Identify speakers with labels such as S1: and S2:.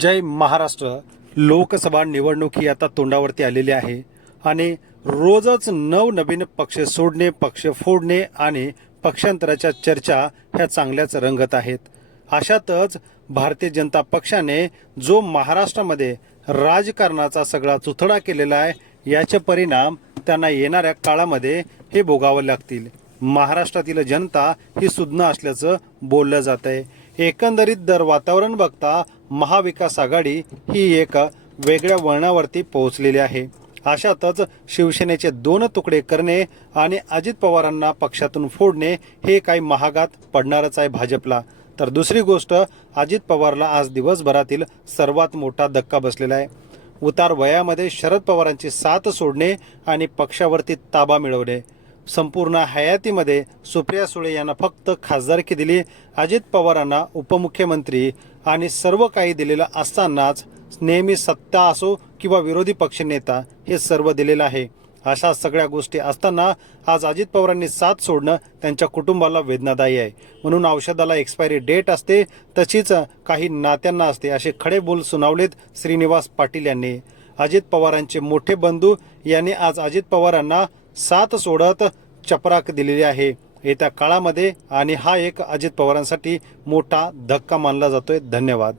S1: जय महाराष्ट्र. लोकसभा निवडणूक ही आता तोंडावरती आलेली आहे. आणि रोजच नवनवीन पक्ष सोडणे पक्ष फोडणे आणि पक्षांतराच्या चर्चा ह्या चांगल्याच रंगत आहेत. अशातच भारतीय जनता पक्षाने जो महाराष्ट्रामध्ये राजकारणाचा सगळा चुथडा केलेला आहे याचे परिणाम त्यांना येणाऱ्या काळामध्ये हे भोगावं लागतील. महाराष्ट्रातील जनता ही सुज्ञ असल्याचं बोललं जात आहे एकंदरीत दर वातावरण बघता महाविकास आघाडी ही एक वेगळ्या वळणावरती पोहोचलेली आहे. अशातच शिवसेनेचे दोन तुकडे करणे आणि अजित पवारांना पक्षातून फोडणे हे काही महागात पडणारच आहे भाजपला. तर दुसरी गोष्ट अजित पवारला आज दिवसभरातील सर्वात मोठा धक्का बसलेला आहे. उतार वयामध्ये शरद पवारांची साथ सोडणे आणि पक्षावरती ताबा मिळवणे. संपूर्ण हयातीमध्ये सुप्रिया सुळे यांना फक्त खासदारकी दिली अजित पवारांना उपमुख्यमंत्री आणि सर्व काही दिलेलं असतानाच नेहमी सत्ता असो किंवा विरोधी पक्षनेता हे सर्व दिलेलं आहे. अशा सगळ्या गोष्टी असताना आज अजित पवारांनी साथ सोडणं त्यांच्या कुटुंबाला वेदनादायी आहे. म्हणून औषधाला एक्सपायरी डेट असते तशीच काही नात्यांना असते असे खडे बोल सुनावलेत श्रीनिवास पाटील यांनी. अजित पवारांचे मोठे बंधू यांनी आज अजित पवारांना साथ सोडत चपराक दिलेली आहे. येत्या काळामध्ये आणि हा एक अजित पवारांसाठी मोठा धक्का मानला जातोय. धन्यवाद.